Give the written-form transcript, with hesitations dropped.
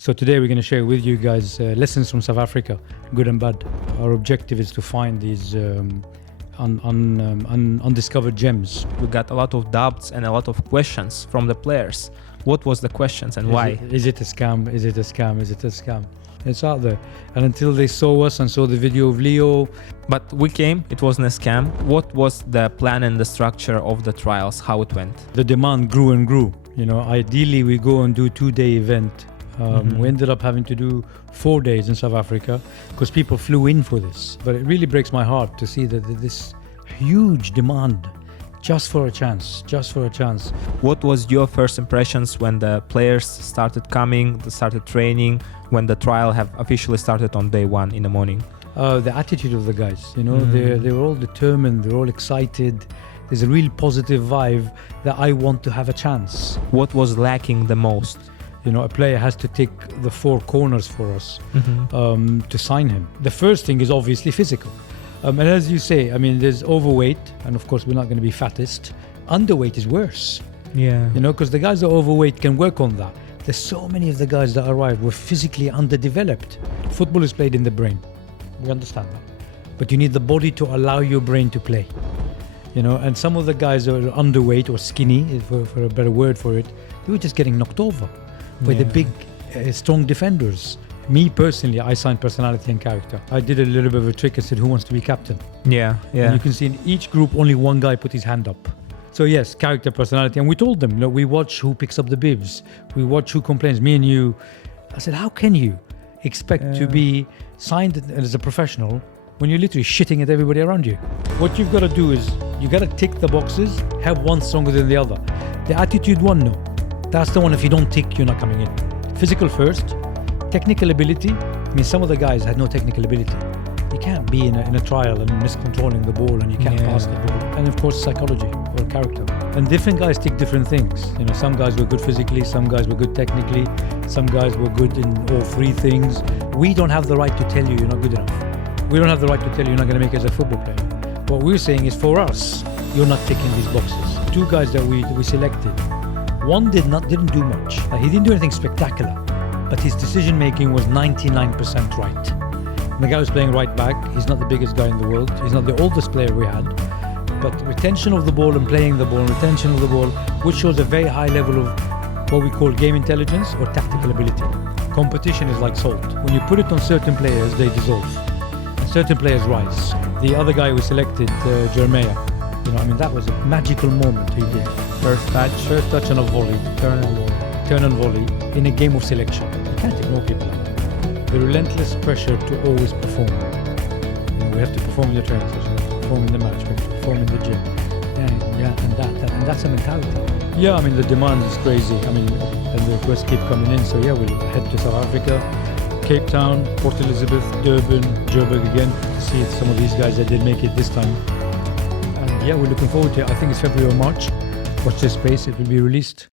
So today we're going to share with you guys lessons from South Africa, good and bad. Our objective is to find these undiscovered gems. We got a lot of doubts and a lot of questions from the players. What was the questions and why? Is it a scam? Is it a scam? Is it a scam? It's out there. And until they saw us and saw the video of Leo. But we came, it wasn't a scam. What was the plan and the structure of the trials, how it went? The demand grew and grew. You know, ideally we go and do a 2-day event. We ended up having to do 4 days in South Africa because people flew in for this. But it really breaks my heart to see that this huge demand just for a chance. What was your first impressions when the players started coming, they started training, when the trial have officially started on day 1 in the morning? The attitude of the guys, you know, they were all determined, they're all excited. There's a real positive vibe that I want to have a chance. What was lacking the most? You know, a player has to tick the 4 corners for us to sign him. The first thing is obviously physical. And as you say, I mean, there's overweight, and of course we're not going to be fattest. Underweight is worse. Yeah. You know, because the guys that are overweight can work on that. There's so many of the guys that arrived were physically underdeveloped. Football is played in the brain. We understand that. But you need the body to allow your brain to play. You know, and some of the guys that are underweight or skinny, for a better word for it, they were just getting knocked over by the big, strong defenders. Me personally, I signed personality and character. I did a little bit of a trick and said, who wants to be captain? Yeah. And you can see in each group, only one guy put his hand up. So yes, character, personality. And we told them, you know, we watch who picks up the bibs. We watch who complains, me and you. I said, how can you expect to be signed as a professional when you're literally shitting at everybody around you? What you've got to do is, you got to tick the boxes, have one stronger than the other. The attitude one, no. That's the one, if you don't tick, you're not coming in. Physical first. Technical ability, I mean, some of the guys had no technical ability. You can't be in a trial and miscontrolling the ball and you can't pass the ball. And of course, psychology or character. And different guys tick different things. You know, some guys were good physically, some guys were good technically, some guys were good in all 3 things. We don't have the right to tell you you're not good enough. We don't have the right to tell you you're not going to make it as a football player. What we're saying is, for us, you're not ticking these boxes. 2 guys that we selected. One didn't do much. He didn't do anything spectacular, but his decision making was 99% right. And the guy who's playing right back, he's not the biggest guy in the world. He's not the oldest player we had, but retention of the ball and playing the ball, retention of the ball, which shows a very high level of what we call game intelligence or tactical ability. Competition is like salt. When you put it on certain players, they dissolve, and certain players rise. The other guy we selected, Jeremiah, you know, I mean, that was a magical moment he did. First touch and a volley, turn and volley in a game of selection. You can't ignore people like that. The relentless pressure to always perform. You know, we have to perform in the training session, we have to perform in the match, we have to perform in the gym. And that's a mentality. Yeah, I mean, the demand is crazy. I mean, and the requests keep coming in. So yeah, we'll head to South Africa, Cape Town, Port Elizabeth, Durban, Joburg again, to see some of these guys that did make it this time. And yeah, we're looking forward to it. I think it's February or March. Watch this space, it will be released.